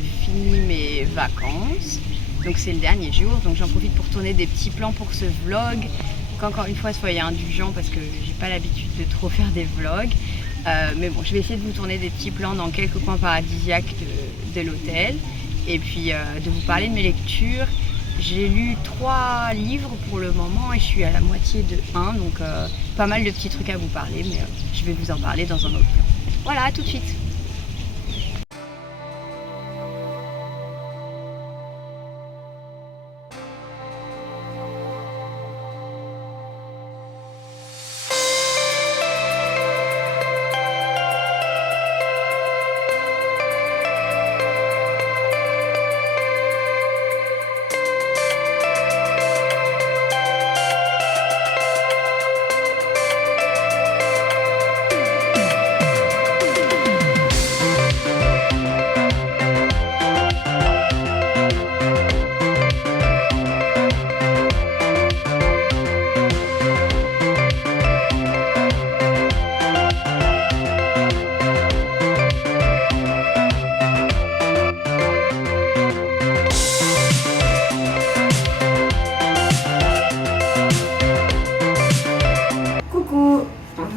je finis mes vacances. Donc c'est le dernier jour, donc j'en profite pour tourner des petits plans pour ce vlog. Donc encore une fois, soyez indulgents parce que j'ai pas l'habitude de trop faire des vlogs. Mais bon, je vais essayer de vous tourner des petits plans dans quelques coins paradisiaques de l'hôtel. Et puis de vous parler de mes lectures. J'ai lu 3 livres pour le moment et je suis à la moitié de 1. Donc pas mal de petits trucs à vous parler, mais je vais vous en parler dans un autre plan. Voilà, à tout de suite.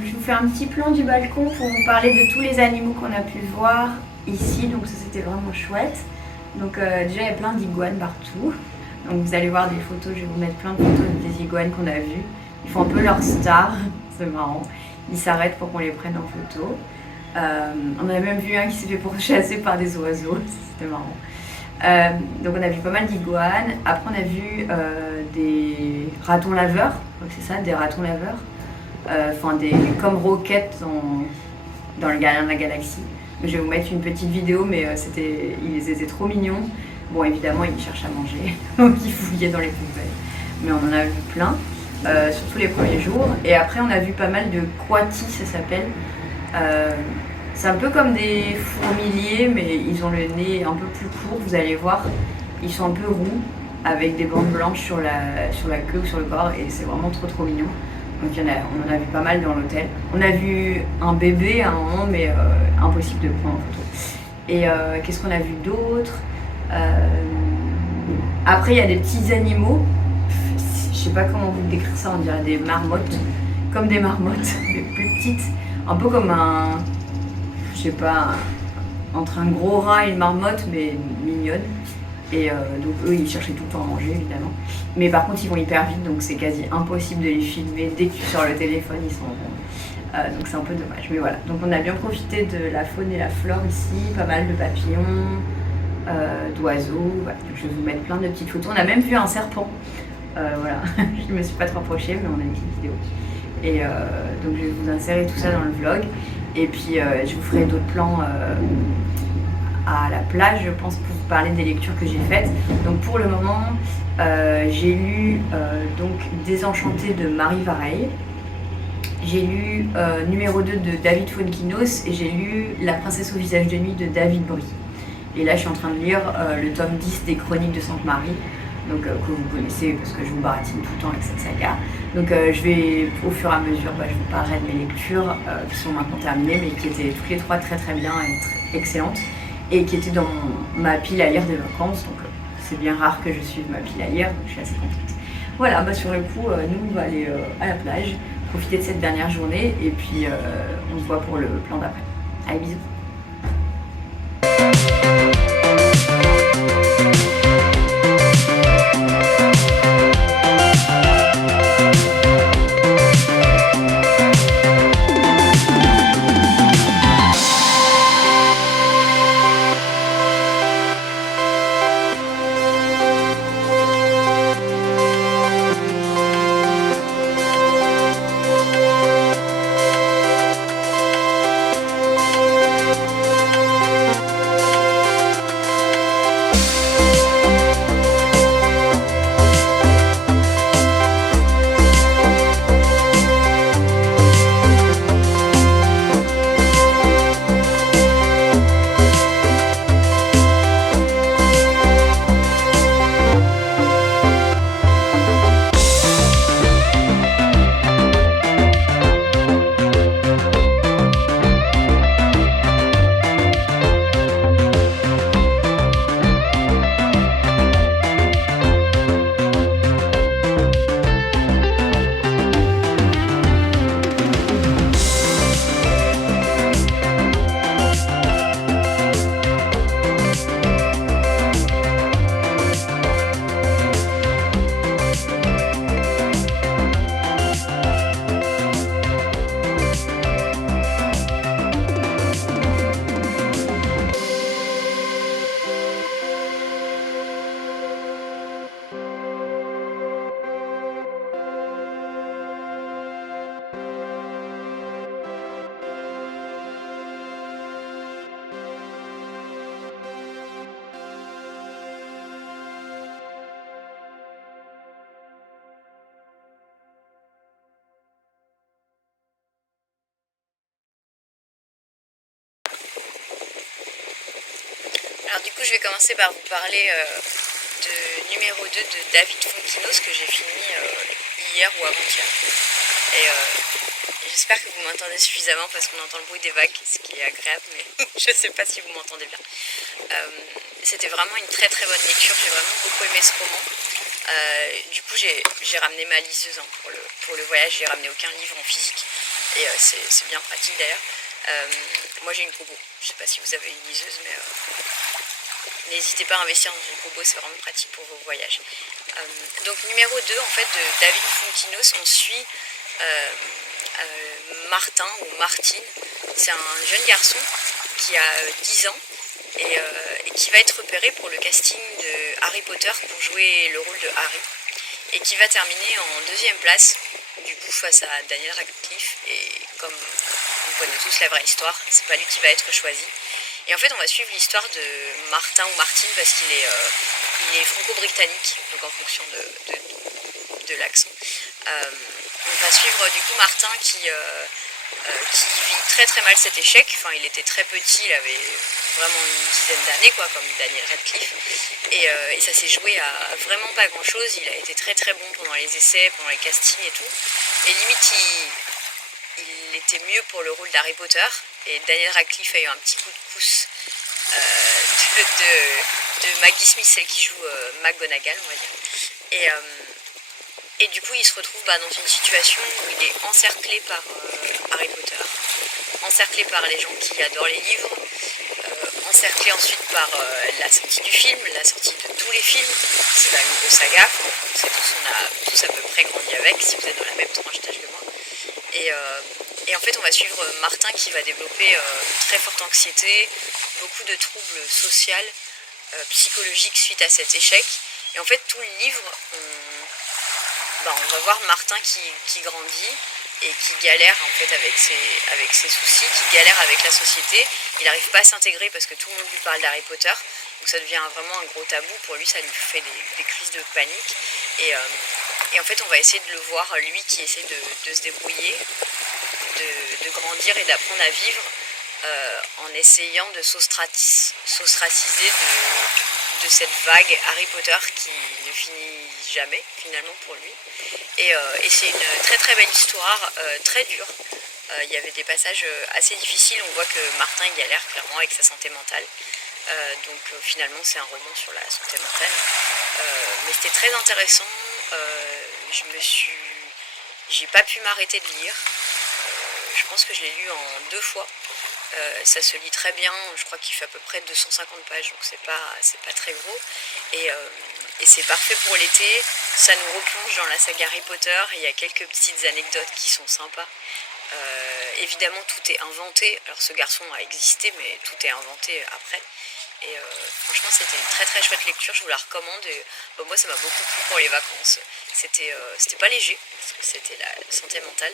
Je vous fais un petit plan du balcon pour vous parler de tous les animaux qu'on a pu voir ici, donc ça c'était vraiment chouette. Donc déjà il y a plein d'iguanes partout, donc vous allez voir des photos, je vais vous mettre plein de photos des iguanes qu'on a vues. Ils font un peu leur star, c'est marrant, ils s'arrêtent pour qu'on les prenne en photo. On a même vu un qui s'est fait pourchasser par des oiseaux, c'était marrant. Donc on a vu pas mal d'iguanes, après on a vu des ratons laveurs, c'est ça, des ratons laveurs. Enfin comme roquettes dans le Gardien de la Galaxie. Je vais vous mettre une petite vidéo, mais ils étaient trop mignons. Bon, évidemment, ils cherchent à manger, donc ils fouillaient dans les poubelles. Mais on en a vu plein, surtout les premiers jours. Et après, on a vu pas mal de coatis, ça s'appelle. C'est un peu comme des fourmiliers, mais ils ont le nez un peu plus court, vous allez voir. Ils sont un peu roux, avec des bandes blanches sur la queue ou sur le corps, et c'est vraiment trop mignon. Donc on en a vu pas mal dans l'hôtel. On a vu un bébé à un moment, mais impossible de prendre en photo. Et qu'est-ce qu'on a vu d'autre? Après, il y a des petits animaux. Je sais pas comment vous décrire ça, on dirait des marmottes. Comme des marmottes, mais plus petites. Un peu comme je sais pas, entre un gros rat et une marmotte, mais mignonne. Et donc eux ils cherchaient tout le temps à manger évidemment. Mais par contre ils vont hyper vite, donc c'est quasi impossible de les filmer. Dès que tu sors le téléphone ils s'en vont. Donc c'est un peu dommage. Mais voilà, donc on a bien profité de la faune et la flore ici. Pas mal de papillons, d'oiseaux. Voilà. Je vais vous mettre plein de petites photos. On a même vu un serpent. Voilà, je ne me suis pas trop approchée mais on a une petite vidéo. Et donc je vais vous insérer tout ça dans le vlog. Et puis je vous ferai d'autres plans à la plage, je pense, pour vous parler des lectures que j'ai faites. Donc pour le moment, j'ai lu donc Désenchantée de Marie Vareille. J'ai lu numéro 2 de David Fuenquinos et j'ai lu La princesse au visage de nuit de David Brie. Et là, je suis en train de lire le tome 10 des Chroniques de Sainte-Marie, donc que vous connaissez parce que je vous baratine tout le temps avec cette saga. Donc je vais, au fur et à mesure, je vous parlerai de mes lectures qui sont maintenant terminées, mais qui étaient toutes les 3 très bien et très excellentes. Et qui était dans ma pile à lire des vacances, donc c'est bien rare que je suive ma pile à lire, donc je suis assez contente. Voilà, sur le coup, nous on va aller à la plage, profiter de cette dernière journée, et puis on se voit pour le plan d'après. Allez, bisous. Du coup, je vais commencer par vous parler de numéro 2 de David Fonkinos que j'ai fini hier ou avant-hier. Et j'espère que vous m'entendez suffisamment parce qu'on entend le bruit des vagues, ce qui est agréable, mais je ne sais pas si vous m'entendez bien. C'était vraiment une très très bonne lecture, j'ai vraiment beaucoup aimé ce roman. Du coup, j'ai ramené ma liseuse pour le voyage, j'ai ramené aucun livre en physique et c'est bien pratique d'ailleurs. Moi j'ai une Kobo, je sais pas si vous avez une liseuse, mais n'hésitez pas à investir dans une Kobo, c'est vraiment pratique pour vos voyages. Donc numéro 2 en fait de David Fonkinos, on suit Martin ou Martine, c'est un jeune garçon qui a 10 ans et qui va être repéré pour le casting de Harry Potter pour jouer le rôle de Harry et qui va terminer en 2e place du coup face à Daniel Radcliffe, et comme on connaît tous la vraie histoire, c'est pas lui qui va être choisi. Et en fait on va suivre l'histoire de Martin ou Martine parce qu'il est franco-britannique, donc en fonction de l'accent. On va suivre du coup Martin qui vit très très mal cet échec. Enfin, il était très petit, il avait vraiment une dizaine d'années, quoi, comme Daniel Radcliffe. Et ça s'est joué à vraiment pas grand chose. Il a été très très bon pendant les essais, pendant les castings et tout. Et limite, il était mieux pour le rôle d'Harry Potter. Et Daniel Radcliffe a eu un petit coup de pouce de Maggie Smith, celle qui joue McGonagall, on va dire. Et du coup, il se retrouve dans une situation où il est encerclé par Harry Potter, encerclé par les gens qui adorent les livres, encerclé ensuite par la sortie du film, la sortie de tous les films. C'est une grosse saga, on a tous à peu près grandi avec, si vous êtes dans la même tranche d'âge que moi. Et en fait, on va suivre Martin qui va développer une très forte anxiété, beaucoup de troubles sociaux, psychologiques suite à cet échec. Et en fait, tout le livre, on va voir Martin qui grandit et qui galère en fait avec ses soucis, qui galère avec la société. Il n'arrive pas à s'intégrer parce que tout le monde lui parle d'Harry Potter, donc ça devient vraiment un gros tabou. Pour lui, ça lui fait des crises de panique. Et en fait, on va essayer de le voir, lui qui essaie de se débrouiller, de grandir et d'apprendre à vivre en essayant de s'ostraciser de cette vague Harry Potter qui ne finit jamais finalement pour lui. Et c'est une très très belle histoire, très dure. Il y avait des passages assez difficiles, on voit que Martin il galère clairement avec sa santé mentale. Donc finalement c'est un roman sur la santé mentale. Mais c'était très intéressant, j'ai pas pu m'arrêter de lire. Je pense que je l'ai lu en 2 fois. Ça se lit très bien, je crois qu'il fait à peu près 250 pages, donc c'est pas très gros. Et c'est parfait pour l'été, ça nous replonge dans la saga Harry Potter, il y a quelques petites anecdotes qui sont sympas. Évidemment tout est inventé, alors ce garçon a existé mais tout est inventé après. Et franchement c'était une très très chouette lecture, je vous la recommande. Et, moi ça m'a beaucoup plu pour les vacances. C'était pas léger, parce que c'était la santé mentale,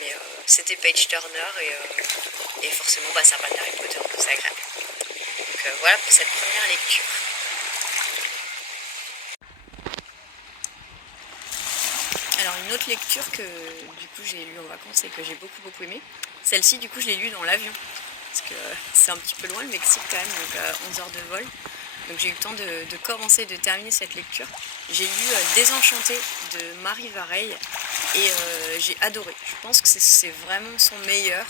mais c'était page turner et forcément ça parle d'Harry Potter, donc c'est agréable. Donc voilà pour cette première lecture. Alors une autre lecture que du coup j'ai lue en vacances et que j'ai beaucoup aimé, celle-ci du coup je l'ai lue dans l'avion. Parce que c'est un petit peu loin le Mexique quand même, donc 11 heures de vol. Donc j'ai eu le temps de commencer, de terminer cette lecture. J'ai lu Désenchantée de Marie Vareille et j'ai adoré. Je pense que c'est vraiment son meilleur.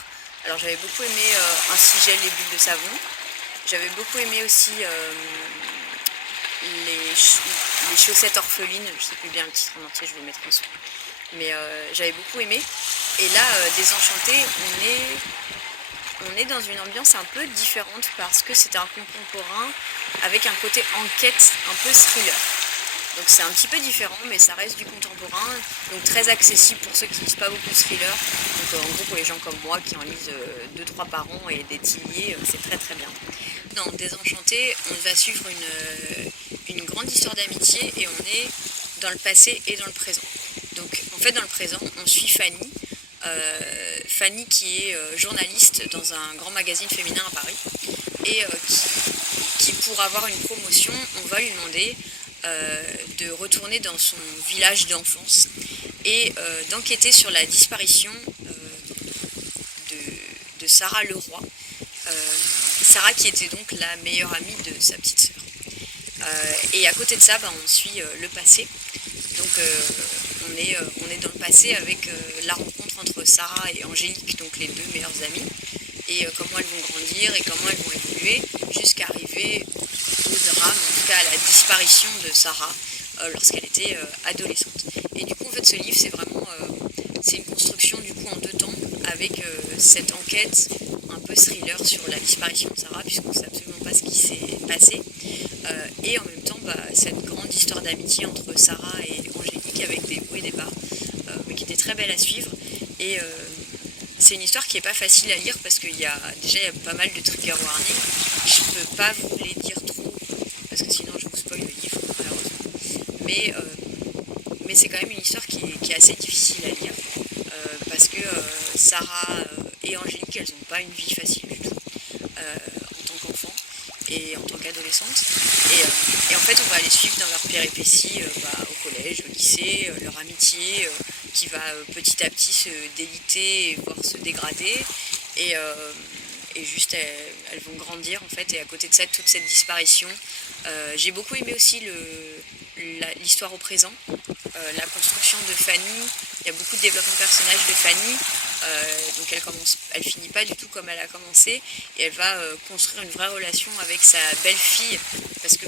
Alors j'avais beaucoup aimé Ainsi gèlent les bulles de savon. J'avais beaucoup aimé aussi les chaussettes orphelines. Je sais plus bien le titre en entier, je vais le mettre en dessous. Mais j'avais beaucoup aimé. Et là, Désenchantée, on est dans une ambiance un peu différente parce que c'était un contemporain avec un côté enquête, un peu thriller. Donc c'est un petit peu différent, mais ça reste du contemporain, donc très accessible pour ceux qui lisent pas beaucoup de thriller. Donc en gros pour les gens comme moi qui en lisent 2-3 par an et des tilliers, c'est très très bien. Dans Désenchantée, on va suivre une grande histoire d'amitié et on est dans le passé et dans le présent. Donc en fait dans le présent, on suit Fanny. Fanny qui est journaliste dans un grand magazine féminin à Paris et qui pour avoir une promotion, on va lui demander de retourner dans son village d'enfance et d'enquêter sur la disparition de Sarah Leroy. Sarah qui était donc la meilleure amie de sa petite sœur. Et à côté de ça, on suit le passé. Donc on est dans le passé avec la rencontre entre Sarah et Angélique, donc les deux meilleures amies, et comment elles vont grandir et comment elles vont évoluer jusqu'à arriver au drame, en tout cas à la disparition de Sarah lorsqu'elle était adolescente. Et du coup en fait ce livre c'est une construction du coup en deux temps avec cette enquête un peu thriller sur la disparition de Sarah puisqu'on ne sait absolument pas ce qui s'est passé et en même temps cette grande histoire d'amitié entre Sarah et Angélique avec des hauts et des bas mais qui était très belle à suivre et c'est une histoire qui n'est pas facile à lire parce qu'il y a pas mal de trigger warning. Je ne peux pas vous les dire trop parce que sinon je vous spoil le livre malheureusement. Mais c'est quand même une histoire qui est assez difficile à lire parce que Sarah et Angélique elles n'ont pas une vie facile du tout en tant qu'enfant et en tant qu'adolescente et en fait on va les suivre dans leurs péripéties au collège, au lycée, leur amitié qui va petit à petit se déliter et voire se dégrader et juste elles vont grandir en fait et à côté de ça toute cette disparition j'ai beaucoup aimé aussi l'histoire au présent, la construction de Fanny, il y a beaucoup de développement de personnages de Fanny donc elle finit pas du tout comme elle a commencé et elle va construire une vraie relation avec sa belle-fille parce que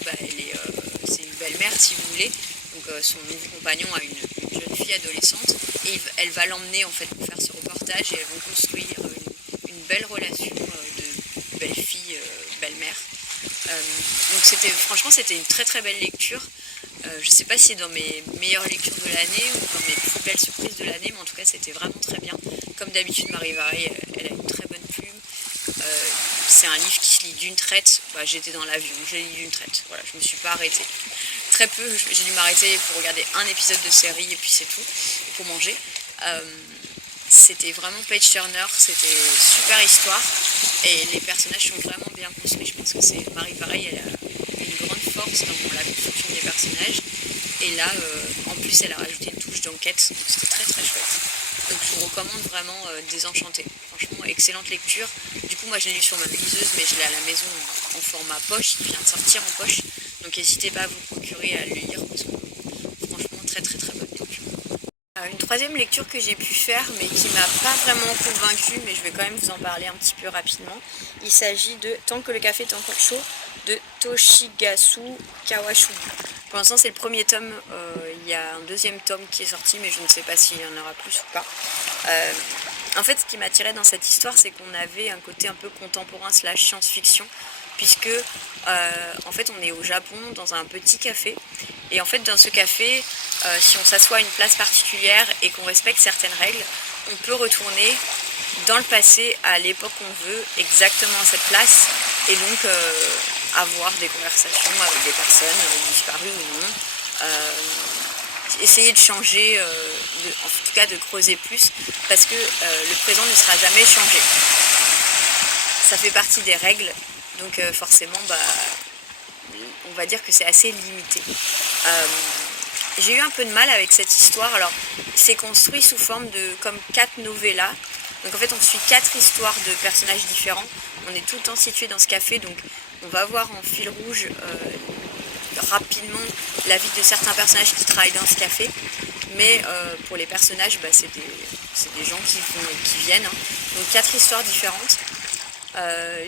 c'est une belle-mère si vous voulez donc son nouveau compagnon a une jeune fille adolescente et elle va l'emmener en fait pour faire ce reportage et elles vont construire une belle relation de belle-fille belle-mère donc franchement c'était une très très belle lecture. Je sais pas si c'est dans mes meilleures lectures de l'année ou dans mes plus belles surprises de l'année, mais en tout cas c'était vraiment très bien. Comme d'habitude, Marie Varey, elle a une très bonne plume. C'est un livre qui se lit d'une traite. J'étais dans l'avion, j'ai lu d'une traite. Voilà, je me suis pas arrêtée. Très peu, j'ai dû m'arrêter pour regarder un épisode de série et puis c'est tout, et pour manger. C'était vraiment page turner, c'était super histoire et les personnages sont vraiment bien construits. Je pense que c'est Marie Varey, elle a une grande force dans la construction des personnages et là en plus elle a rajouté une touche d'enquête donc c'était très très chouette. Donc je vous recommande vraiment Désenchanté. Franchement excellente lecture. Du coup moi je l'ai lu sur ma liseuse mais je l'ai à la maison en format poche, il vient de sortir en poche. Donc n'hésitez pas à vous procurer à le lire parce que franchement très très très bonne lecture. Une troisième lecture que j'ai pu faire mais qui m'a pas vraiment convaincue mais je vais quand même vous en parler un petit peu rapidement. Il s'agit de Tant que le café est encore chaud de Toshigasu Kawashumi. Pour l'instant c'est le premier tome, il y a un deuxième tome qui est sorti mais je ne sais pas s'il y en aura plus ou pas. En fait ce qui m'attirait dans cette histoire c'est qu'on avait un côté un peu contemporain / science-fiction puisque en fait on est au Japon dans un petit café et en fait dans ce café si on s'assoit à une place particulière et qu'on respecte certaines règles on peut retourner dans le passé à l'époque qu'on veut exactement à cette place et donc avoir des conversations avec des personnes disparues ou non essayer de changer en tout cas de creuser plus parce que le présent ne sera jamais changé, ça fait partie des règles. Donc forcément, on va dire que c'est assez limité. J'ai eu un peu de mal avec cette histoire. Alors, c'est construit sous forme de comme 4 novellas. Donc en fait, on suit 4 histoires de personnages différents. On est tout le temps situé dans ce café, donc on va voir en fil rouge rapidement la vie de certains personnages qui travaillent dans ce café. Mais pour les personnages, c'est des gens qui viennent. Hein. Donc 4 histoires différentes.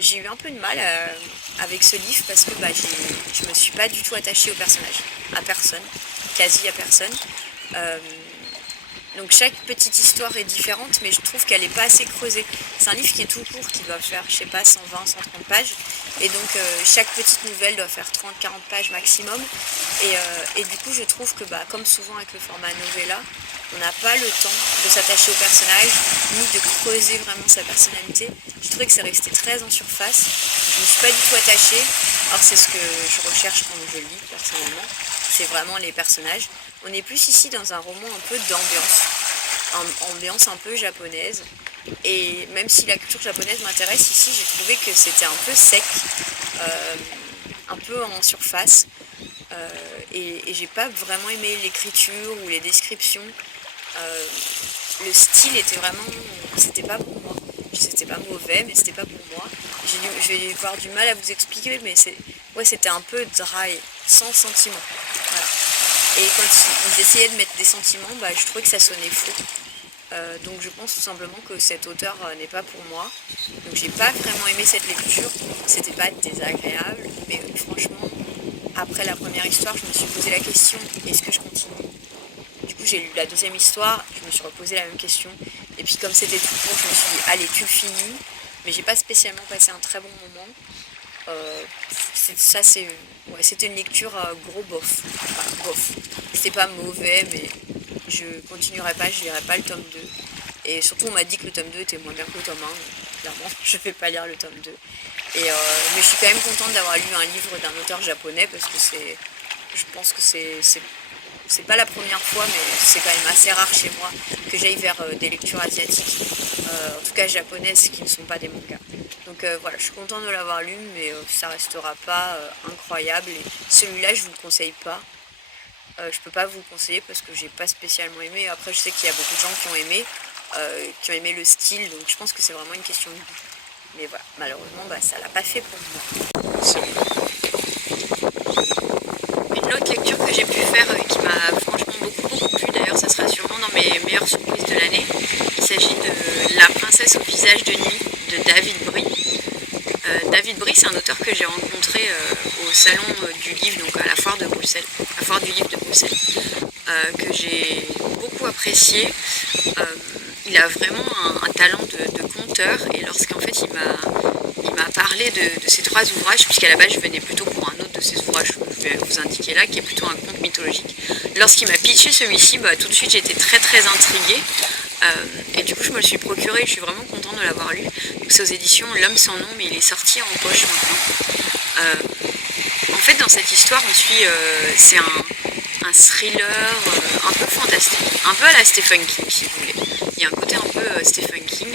J'ai eu un peu de mal avec ce livre parce que je me suis pas du tout attachée au personnage, à personne, quasi à personne. Donc chaque petite histoire est différente mais je trouve qu'elle n'est pas assez creusée. C'est un livre qui est tout court, qui doit faire je sais pas 120, 130 pages et donc chaque petite nouvelle doit faire 30-40 pages maximum et du coup je trouve que comme souvent avec le format novella, on n'a pas le temps de s'attacher au personnage ni de creuser vraiment sa personnalité. Je trouvais que c'est resté très en surface, je ne me suis pas du tout attachée. Alors c'est ce que je recherche quand je lis personnellement, c'est vraiment les personnages. On est plus ici dans un roman un peu ambiance un peu japonaise. Et même si la culture japonaise m'intéresse, ici j'ai trouvé que c'était un peu sec, un peu en surface. Et j'ai pas vraiment aimé l'écriture ou les descriptions. Le style était vraiment, c'était pas pour moi. c'était pas mauvais, mais c'était pas pour moi. Je vais avoir du mal à vous expliquer, mais c'était un peu dry, sans sentiment. Voilà. Et quand ils essayaient de mettre des sentiments, je trouvais que ça sonnait faux. Donc je pense tout simplement que cet auteur n'est pas pour moi. Donc j'ai pas vraiment aimé cette lecture. C'était pas désagréable, mais franchement, après la première histoire, je me suis posé la question, est-ce que je continue? Du coup j'ai lu la deuxième histoire, je me suis reposé la même question. Et puis comme c'était tout court, je me suis dit, allez, tu le finis. Mais j'ai pas spécialement passé un très bon moment. C'était une lecture gros bof. Enfin, bof. C'était pas mauvais, mais je continuerai pas, je lirai pas le tome 2. Et surtout, on m'a dit que le tome 2 était moins bien que le tome 1. Donc, clairement, je vais pas lire le tome 2. Mais je suis quand même contente d'avoir lu un livre d'un auteur japonais parce que je pense que c'est pas la première fois, mais c'est quand même assez rare chez moi que j'aille vers des lectures asiatiques, en tout cas japonaises, qui ne sont pas des mangas. Donc voilà, je suis contente de l'avoir lu, mais ça restera pas incroyable. Et celui-là, je vous le conseille pas. Je peux pas vous le conseiller parce que j'ai pas spécialement aimé. Après, je sais qu'il y a beaucoup de gens qui ont aimé le style, donc je pense que c'est vraiment une question de goût. Mais voilà, malheureusement, ça l'a pas fait pour moi. Une autre lecture que j'ai pu faire qui m'a franchement beaucoup plu, d'ailleurs ça sera sûrement dans mes meilleures surprises de l'année, il s'agit de La princesse au visage de nuit de David Brie. David Brie, c'est un auteur que j'ai rencontré au salon du livre, donc à la foire de Bruxelles, la foire du livre de Bruxelles, que j'ai beaucoup apprécié. Il a vraiment un talent de conteur, et lorsqu'en fait il m'a parlé de ces 3 ouvrages, puisqu'à la base je venais plutôt pour un autre de ces ouvrages que je vais vous indiquer là, qui est plutôt un conte mythologique. Lorsqu'il m'a pitché celui-ci, tout de suite j'étais très intriguée. Et du coup je me le suis procuré, je suis vraiment contente de l'avoir lu. C'est aux éditions L'Homme sans nom, mais il est sorti en poche maintenant. En fait dans cette histoire on suit, c'est un thriller un peu fantastique, un peu à la Stephen King si vous voulez. Il y a un côté un peu Stephen King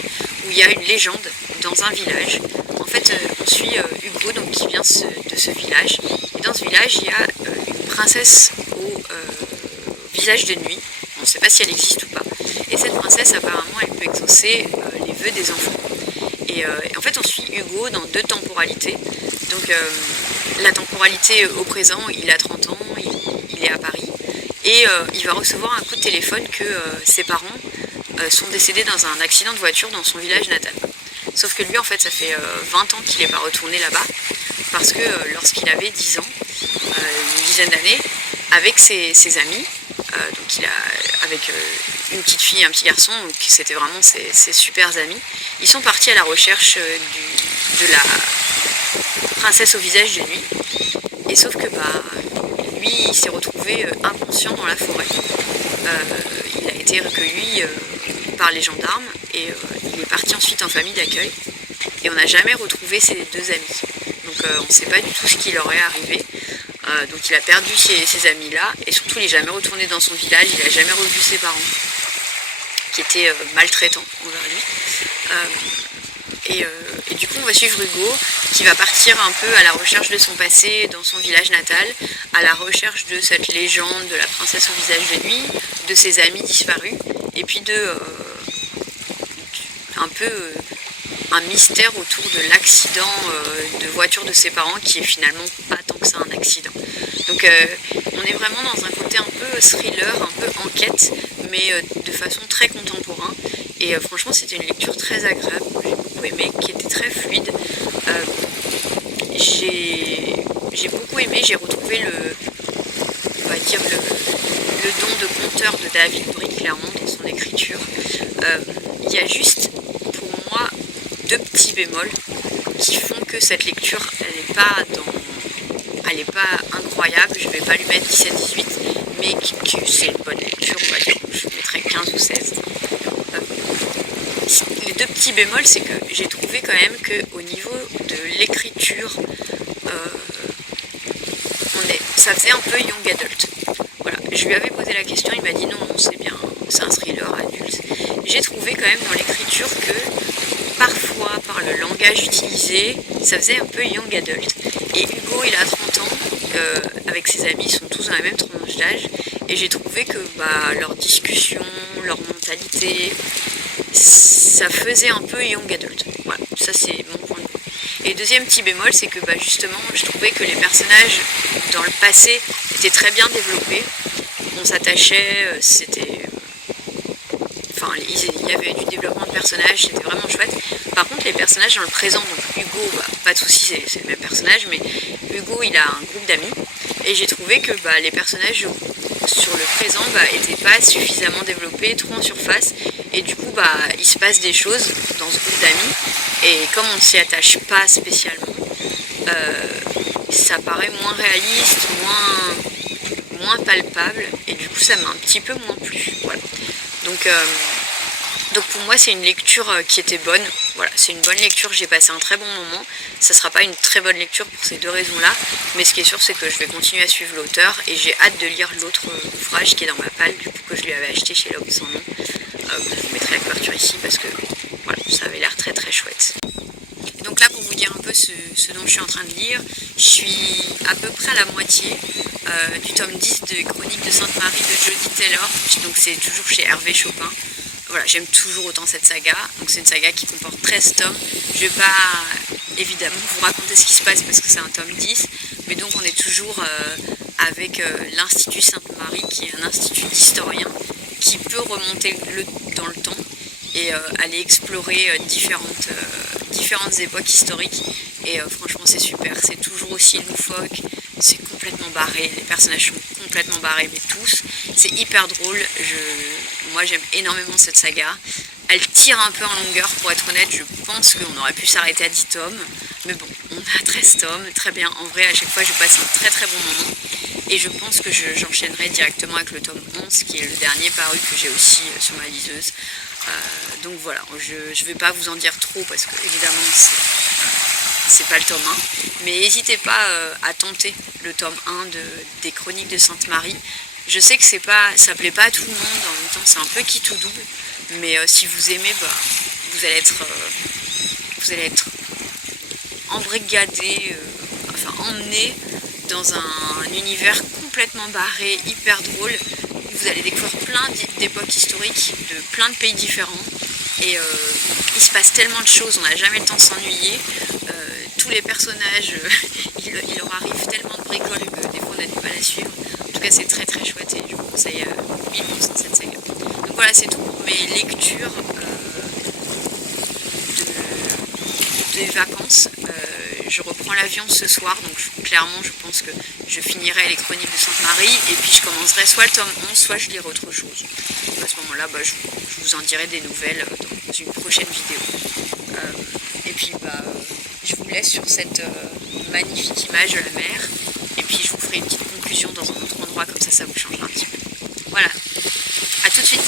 où il y a une légende dans un village. En fait on suit Hugo donc, qui vient de ce village, et dans ce village il y a une princesse au visage de nuit. On ne sait pas si elle existe ou pas. Et cette princesse, apparemment, elle peut exaucer les vœux des enfants. Et en fait, on suit Hugo dans 2 temporalités. Donc, la temporalité au présent, il a 30 ans, il est à Paris. Et il va recevoir un coup de téléphone que ses parents sont décédés dans un accident de voiture dans son village natal. Sauf que lui, en fait, ça fait 20 ans qu'il n'est pas retourné là-bas. Parce que lorsqu'il avait 10 ans, une dizaine d'années, avec ses amis, donc il a avec une petite fille et un petit garçon, donc c'était vraiment ses super amis. Ils sont partis à la recherche de la princesse au visage de nuit. Et sauf que lui il s'est retrouvé inconscient dans la forêt. Il a été recueilli par les gendarmes et il est parti ensuite en famille d'accueil. Et on n'a jamais retrouvé ses 2 amis. Donc on ne sait pas du tout ce qui leur est arrivé. Donc il a perdu ses amis là, et surtout il n'est jamais retourné dans son village, il n'a jamais revu ses parents, qui étaient maltraitants envers lui. Et du coup on va suivre Hugo, qui va partir un peu à la recherche de son passé dans son village natal, à la recherche de cette légende de la princesse au visage de nuit, de ses amis disparus, et puis un peu un mystère autour de l'accident de voiture de ses parents, qui est finalement pas tant que ça un accident. Donc on est vraiment dans un côté un peu thriller, un peu enquête, mais de façon très contemporain. Et franchement c'était une lecture très agréable, j'ai beaucoup aimé, qui était très fluide. J'ai beaucoup aimé, j'ai retrouvé on va dire le don de conteur de David Brie clairement dans son écriture. Il y a juste pour moi 2 petits bémols qui font que cette lecture elle n'est pas incroyable, je vais pas lui mettre 17-18, mais c'est une bonne lecture, on va dire, je mettrais 15 ou 16. Les 2 petits bémols, c'est que j'ai trouvé quand même qu'au niveau de l'écriture, ça faisait un peu young adult. Voilà, je lui avais posé la question, il m'a dit non, c'est bien, c'est un thriller adulte. J'ai trouvé quand même dans l'écriture que parfois, par le langage utilisé, ça faisait un peu young adult. Et Hugo, il a 30 ans, avec ses amis, ils sont tous dans la même tranche d'âge, et j'ai trouvé trouvais que leur discussion, leur mentalité, ça faisait un peu young adult. Voilà, ça c'est mon point de vue. Et deuxième petit bémol, c'est que justement, je trouvais que les personnages dans le passé étaient très bien développés. On s'attachait, c'était... Enfin, il y avait du développement de personnages, c'était vraiment chouette. Par contre, les personnages dans le présent, donc Hugo, pas de soucis, c'est le même personnage, mais Hugo, il a un groupe d'amis. Et j'ai trouvé que les personnages sur le présent étaient pas suffisamment développés, trop en surface. Et du coup, il se passe des choses dans ce groupe d'amis. Et comme on ne s'y attache pas spécialement, ça paraît moins réaliste, moins palpable. Et du coup, ça m'a un petit peu moins plu. Voilà. Donc pour moi c'est une lecture qui était bonne, voilà, c'est une bonne lecture, j'ai passé un très bon moment. Ça sera pas une très bonne lecture pour ces deux raisons là, mais ce qui est sûr c'est que je vais continuer à suivre l'auteur et j'ai hâte de lire l'autre ouvrage qui est dans ma palle, du coup que je lui avais acheté chez L'Homme sans nom. Je vous mettrai la couverture ici parce que voilà, ça avait l'air très très chouette. Et donc là pour vous dire un peu ce dont je suis en train de lire, je suis à peu près à la moitié du tome 10 de Chroniques de Sainte-Marie de Jody Taylor, donc c'est toujours chez Hervé Chopin. Voilà, j'aime toujours autant cette saga, donc c'est une saga qui comporte 13 tomes. Je vais pas évidemment vous raconter ce qui se passe parce que c'est un tome 10, mais donc on est toujours avec l'Institut Sainte-Marie qui est un institut d'historiens qui peut remonter dans le temps et aller explorer différentes époques historiques. Et franchement c'est super, c'est toujours aussi loufoque, c'est complètement barré, les personnages sont complètement barrés, mais tous. C'est hyper drôle, moi j'aime énormément cette saga. Elle tire un peu en longueur pour être honnête, je pense qu'on aurait pu s'arrêter à 10 tomes. Mais bon, on a 13 tomes, très bien. En vrai, à chaque fois je passe un très très bon moment. Et je pense que j'enchaînerai directement avec le tome 11, qui est le dernier paru que j'ai aussi sur ma liseuse. Donc voilà, je vais pas vous en dire trop parce que évidemment c'est pas le tome 1, mais n'hésitez pas à tenter le tome 1 des Chroniques de Sainte-Marie. Je sais que ça plaît pas à tout le monde, en même temps c'est un peu qui tout double, mais si vous aimez, vous allez être embrigadé, emmené dans un univers complètement barré, hyper drôle. Vous allez découvrir plein d'époques historiques de plein de pays différents. Et il se passe tellement de choses, on n'a jamais le temps de s'ennuyer. Tous les personnages, il leur arrive tellement de bricoles que des fois on n'a du mal à suivre. En tout cas c'est très très chouette et je vous conseille 1000% cette saga. Donc voilà, c'est tout pour mes lectures des vacances. Je reprends l'avion ce soir, donc clairement je pense que je finirai les Chroniques de Sainte-Marie et puis je commencerai soit le tome 11, soit je lirai autre chose. À ce moment-là, je vous en dirai des nouvelles dans une prochaine vidéo. Et puis je vous laisse sur cette magnifique image de la mer et puis je vous ferai une petite conclusion dans un autre endroit, comme ça vous changera un petit peu. Voilà, à tout de suite.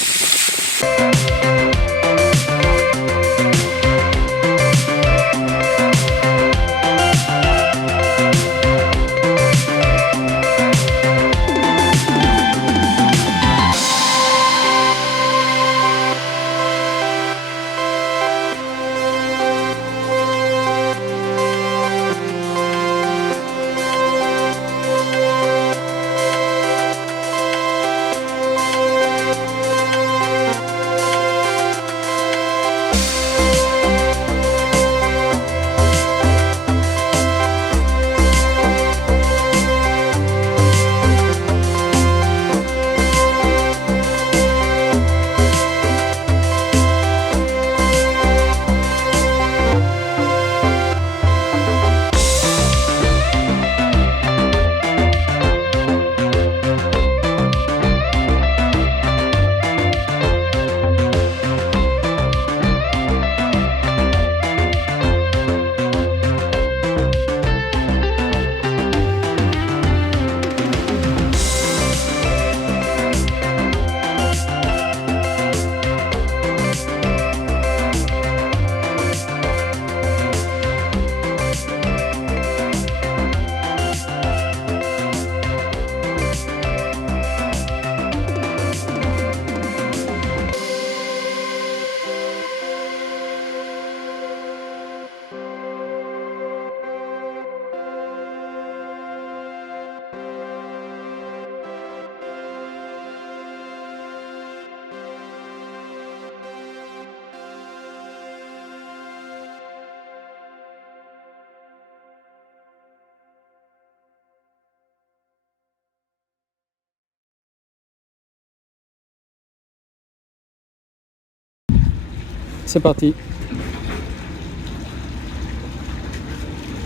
C'est parti.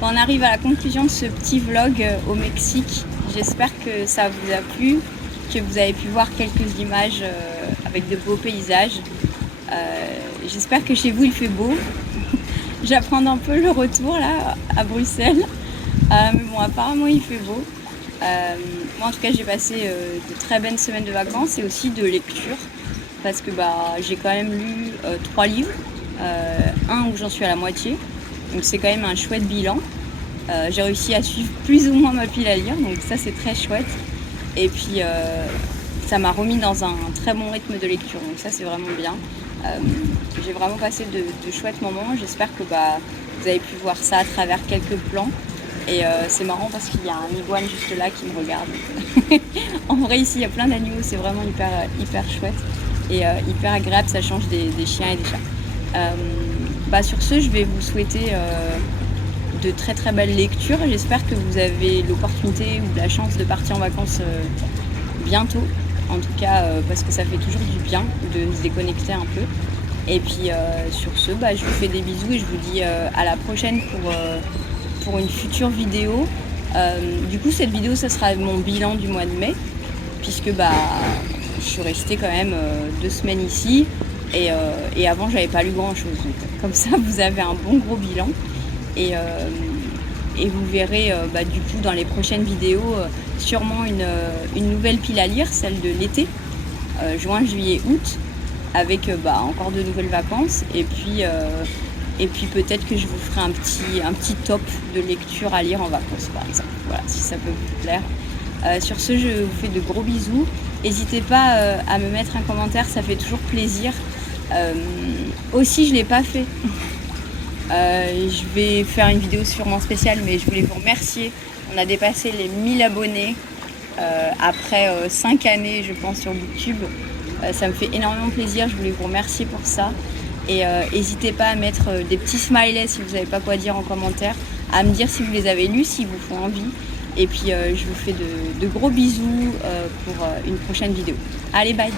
On arrive à la conclusion de ce petit vlog au Mexique. J'espère que ça vous a plu, que vous avez pu voir quelques images avec de beaux paysages. J'espère que chez vous il fait beau. J'apprends un peu le retour là à Bruxelles. Mais bon, apparemment il fait beau. Moi en tout cas j'ai passé de très belles semaines de vacances et aussi de lecture. Parce que j'ai quand même lu 3 livres. Un où j'en suis à la moitié. Donc c'est quand même un chouette bilan. J'ai réussi à suivre plus ou moins ma pile à lire, donc ça c'est très chouette. Et puis ça m'a remis dans un très bon rythme de lecture, donc ça c'est vraiment bien. J'ai vraiment passé de chouettes moments. J'espère que vous avez pu voir ça à travers quelques plans. Et c'est marrant parce qu'il y a un iguane juste là qui me regarde. En vrai ici il y a plein d'animaux, c'est vraiment hyper chouette et hyper agréable, ça change des chiens et des chats. Sur ce, je vais vous souhaiter de très belles lectures. J'espère que vous avez l'opportunité ou la chance de partir en vacances bientôt. En tout cas, parce que ça fait toujours du bien de se déconnecter un peu. Et puis sur ce, je vous fais des bisous et je vous dis à la prochaine pour une future vidéo. Du coup, cette vidéo, ça sera mon bilan du mois de mai, puisque je suis restée quand même 2 semaines ici. Et avant, j'avais pas lu grand chose. Donc, comme ça, vous avez un bon gros bilan. Et vous verrez du coup dans les prochaines vidéos sûrement une nouvelle pile à lire, celle de l'été, juin, juillet, août, avec encore de nouvelles vacances. Et puis peut-être que je vous ferai un petit top de lecture à lire en vacances par exemple. Voilà, si ça peut vous plaire. Sur ce, je vous fais de gros bisous. N'hésitez pas à me mettre un commentaire, ça fait toujours plaisir. Aussi, je ne l'ai pas fait. Je vais faire une vidéo sûrement spéciale, mais je voulais vous remercier. On a dépassé les 1000 abonnés après 5 années, je pense, sur YouTube. Ça me fait énormément plaisir, je voulais vous remercier pour ça. Et n'hésitez pas à mettre des petits smileys si vous n'avez pas quoi dire en commentaire, à me dire si vous les avez lus, s'ils vous font envie. Et puis je vous fais de gros bisous pour une prochaine vidéo. Allez, bye!